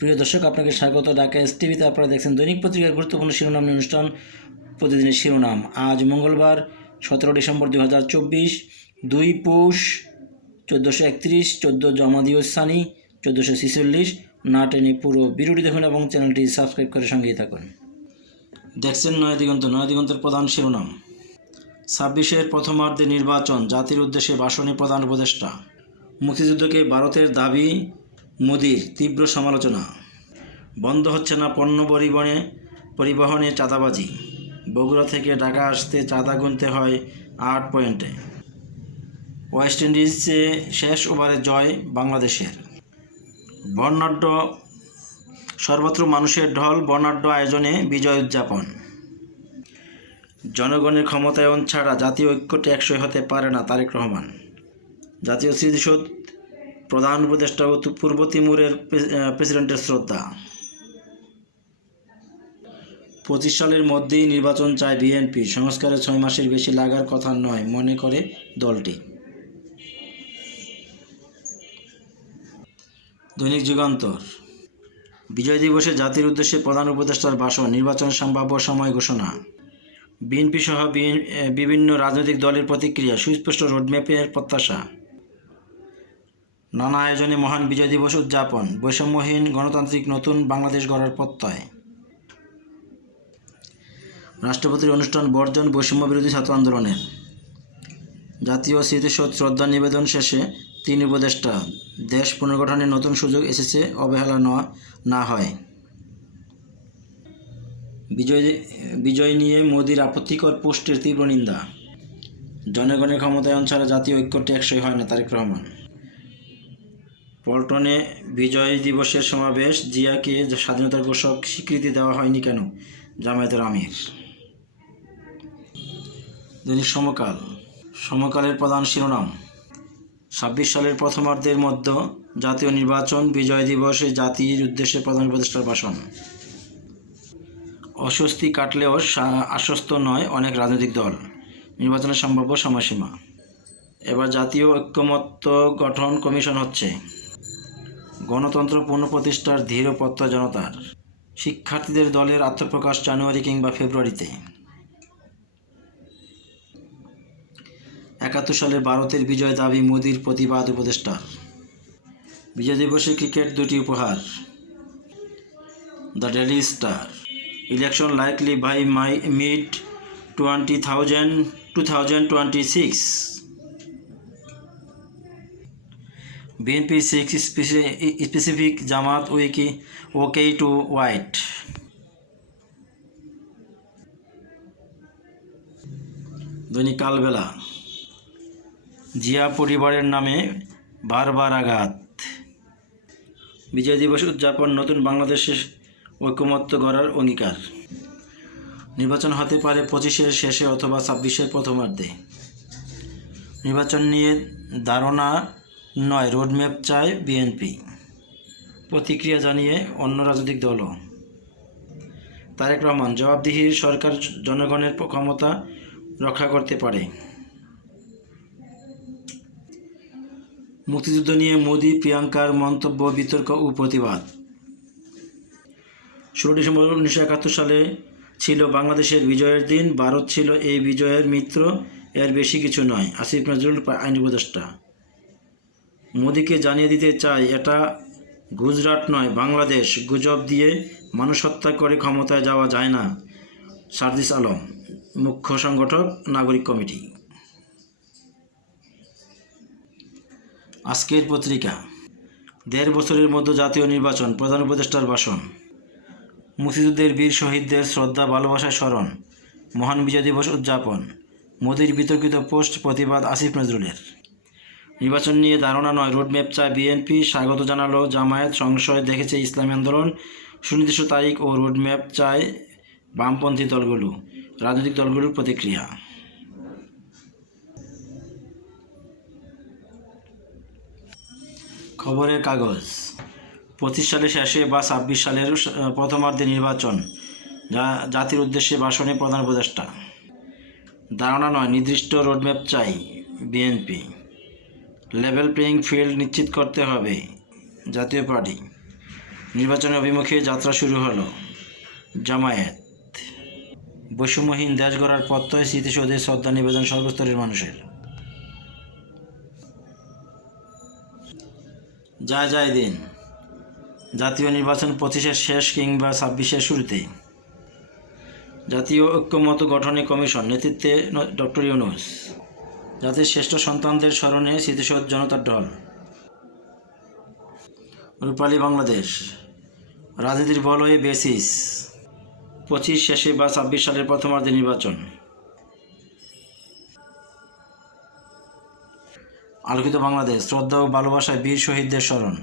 প্রিয় দর্শক, আপনাকে স্বাগত। ঢাকা এস টিভিতে আপনারা দেখছেন দৈনিক পত্রিকার গুরুত্বপূর্ণ শিরোনাম অনুষ্ঠান, প্রতিদিনের শিরোনাম। আজ মঙ্গলবার, সতেরো ডিসেম্বর দু হাজার চব্বিশ, দুই পৌষ, চোদ্দোশো একত্রিশ, চোদ্দ জমাদিউসানি চোদ্দোশো ছিচল্লিশ, না টেনে পুরো বিরোধী দেখুন এবং চ্যানেলটি সাবস্ক্রাইব করে সঙ্গেই থাকুন। দেখছেন নয় দিগন্ত। নয় দিগন্তের প্রধান শিরোনাম। ছাব্বিশের প্রথমার্ধে নির্বাচন, জাতির উদ্দেশ্যে ভাষণে প্রধান উপদেষ্টা। মুক্তিযুদ্ধকে ভারতের দাবি মোদির তীব্র সমালোচনা। বন্ধ হচ্ছে না পণ্য পরিবহনে পরিবহনে চাঁদাবাজি। বগুড়া থেকে ঢাকা আসতে চাঁদা গুনতে হয় আট পয়েন্টে। ওয়েস্ট ইন্ডিজে শেষ ওভারে জয় বাংলাদেশের। বর্ণাঢ্য সর্বত্র মানুষের ঢল বর্ণাঢ্য আয়োজনে বিজয় উদযাপন। জনগণের ক্ষমতায়ন ছাড়া জাতীয় ঐক্য টেকসই হতে পারে না তারেক রহমান। জাতীয় স্মৃতিসৌধ প্রধান উপদেষ্টা ও পূর্ব তিমুরের প্রেসিডেন্টের শ্রদ্ধা। পঁচিশ সালের মধ্যেই নির্বাচন চায় বিএনপি। সংস্কারে ছয় মাসের বেশি লাগার কথা নয়, মনে করে দলটি। দৈনিক যুগান্তর। বিজয় দিবসে জাতির উদ্দেশ্যে প্রধান উপদেষ্টার ভাষণ, নির্বাচন সম্ভাব্য সময় ঘোষণা। বিএনপি সহ বিভিন্ন রাজনৈতিক দলের প্রতিক্রিয়া, সুস্পষ্ট রোডম্যাপের প্রত্যাশা। নানা আয়োজনে মহান বিজয় দিবস উদযাপন। বৈষম্যহীন গণতান্ত্রিক নতুন বাংলাদেশ গড়ার প্রত্যয়। রাষ্ট্রপতির অনুষ্ঠান বর্জন বৈষম্য বিরোধী ছাত্র আন্দোলনের। জাতীয় স্মৃতিসৌধ শ্রদ্ধা নিবেদন শেষে তিন উপদেষ্টা, দেশ পুনর্গঠনের নতুন সুযোগ এসেছে, অবহেলা না হয়। বিজয় বিজয় নিয়ে মোদির আপত্তিকর পোস্টের তীব্র নিন্দা। জনগণের ক্ষমতায়ন ছাড়া জাতীয় ঐক্য টেকসই হয় না, তারেক রহমান। পল্টনে বিজয় দিবসের সমাবেশ জিয়াকে স্বাধীনতার ঘোষক স্বীকৃতি দেওয়া হয়নি কেন? জামায়াতের আমির। দৈনিক সমকাল। সমকালের প্রধান শিরোনাম। ছাব্বিশ সালের প্রথমার্ধের মধ্যে জাতীয় নির্বাচন বিজয় দিবসে জাতির উদ্দেশ্যে প্রধান উপদেষ্টার ভাষণ। অস্বস্তি কাটলেও আশ্বস্ত নয় অনেক রাজনৈতিক দল। নির্বাচনের সম্ভাব্য সময়সীমা। এবার জাতীয় ঐক্যমত্য গঠন কমিশন হচ্ছে। গণতন্ত্র পুনঃপ্রতিষ্ঠার প্রত্যয় জনতার। শিক্ষার্থীদের দলের আত্মপ্রকাশ জানুয়ারি কিংবা ফেব্রুয়ারিতে। একাত্তর সালে ভারতের বিজয় দাবি মোদির প্রতিবাদ উপদেষ্টার। বিজয় দিবসে ক্রিকেট দুটি উপহার। The Daily Star. Election likely by my mid twenty thousand, two thousand twenty six. BNP six specific Jamaat wiki okay to white দৈনিক কালবেলা। জিয়া পরিবারের নামে বারবার আঘাত। বিজয় দিবস উদযাপন নতুন বাংলাদেশের ঐক্যমত্য গড়ার অঙ্গীকার। নির্বাচন হতে পারে পঁচিশের শেষে অথবা ছাব্বিশের প্রথমার্ধে। নির্বাচন নিয়ে ধারণা নয় রোডম্যাপ চায় বিএনপি। প্রতিক্রিয়া জানিয়ে অন্য রাজনৈতিক দলও। তারেক রহমান, জবাবদিহি সরকার জনগণের ক্ষমতা রক্ষা করতে পারে। মুক্তিযুদ্ধ নিয়ে মোদি, প্রিয়াঙ্কার মন্তব্য, বিতর্ক ও প্রতিবাদ। ষোলো ডিসেম্বর উনিশশো একাত্তর সালে ছিল বাংলাদেশের বিজয়ের দিন। ভারত ছিল এই বিজয়ের মিত্র। এর বেশি কিছু নয়। আসিফ নজরুল আইন উপদেষ্টা। মোদিকে জানিয়ে দিতে চাই, এটা গুজরাট নয়, বাংলাদেশ। গুজব দিয়ে মানুষ হত্যা করে ক্ষমতায় যাওয়া যায় না সার্জিস আলম, মুখ্য সংগঠক, নাগরিক কমিটি। আজকের পত্রিকা, দেড় বছরের মধ্যে জাতীয় নির্বাচন, প্রধান উপদেষ্টার ভাষণ। মুক্তিযুদ্ধের বীর শহীদদের শ্রদ্ধা ভালোবাসায় স্মরণ, মহান বিজয় দিবস উদযাপন, মোদির বিতর্কিত পোস্ট প্রতিবাদ আসিফ নজরুলের। নির্বাচন নিয়ে ধারণা নয়। রোডম্যাপ চায় বিএনপি। স্বাগত জানালো জামায়াত সংশয় দেখেছে ইসলামী আন্দোলন। সুনির্দিষ্ট তারিখ ও রোডম্যাপ চায় বামপন্থী দলগুলো। রাজনৈতিক দলগুলোর প্রতিক্রিয়া। খবরের কাগজ। পঁচিশ সালের শেষে বা ছাব্বিশ সালের প্রথমার্ধে নির্বাচন, যা জাতির উদ্দেশ্যে ভাষণে প্রধান উপদেষ্টা। ধারণা নয়, নির্দিষ্ট রোডম্যাপ চাই বিএনপি। লেভেল প্লেয়িং ফিল্ড নিশ্চিত করতে হবে। জাতীয় পার্টি। নির্বাচনের অভিমুখে যাত্রা শুরু হলো। জামায়াত। বৈষম্যহীন দেশ গড়ার প্রত্যয় স্মৃতিসৌধে শ্রদ্ধা নিবেদন সর্বস্তরের মানুষের। যায় যায় দিন। জাতীয় নির্বাচন পঁচিশের শেষ কিংবা ছাব্বিশের শুরুতেই জাতীয় ঐক্যমত গঠনে কমিশন নেতৃত্বে ডক্টর ইউনুস। জাতির শ্রেষ্ঠ সন্তানদের স্মরণে স্মৃতিসৌধ জনতার ঢল। রূপালী বাংলাদেশ, রাজনীতির বলয়ে বেসিস পঁচিশ শেষে বা ছাব্বিশ সালের প্রথমার্ধে নির্বাচন। আলোকিত বাংলাদেশ, শ্রদ্ধা ও ভালোবাসায় বীর শহীদদের স্মরণ।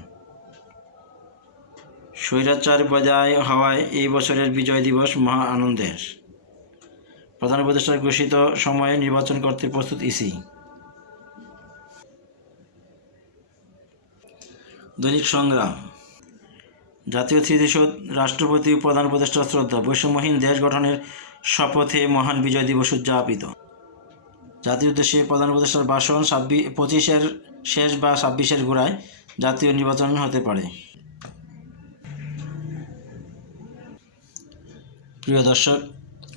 স্বৈরাচার বজায় হওয়ায় এই বছরের বিজয় দিবস মহা আনন্দের। প্রধান উপদেষ্টা ঘোষিত সময়ে নির্বাচন করতে প্রস্তুত ইসি। দৈনিক সংগ্রাম। জাতীয় স্মৃতিসৌধ, রাষ্ট্রপতি প্রধান উপদেষ্টা শ্রদ্ধা, বৈষম্যহীন দেশ গঠনের শপথে মহান বিজয় দিবস উদযাপিত। জাতীয় উদ্দেশ্যে প্রধান উপদেষ্টার ভাষণ ছাব্বিশ পঁচিশের শেষ বা ছাব্বিশের গোড়ায় জাতীয় নির্বাচন হতে পারে। প্রিয় দর্শক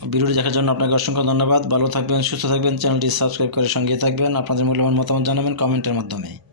ভিডিওটি দেখার জন্য আপনাকে অসংখ্য ধন্যবাদ। ভালো থাকবেন, সুস্থ থাকবেন, চ্যানেলটি সাবস্ক্রাইব করে সঙ্গে থাকবেন। আপনাদের মূল্যবান মতামত জানাবেন কমেন্টের মাধ্যমে।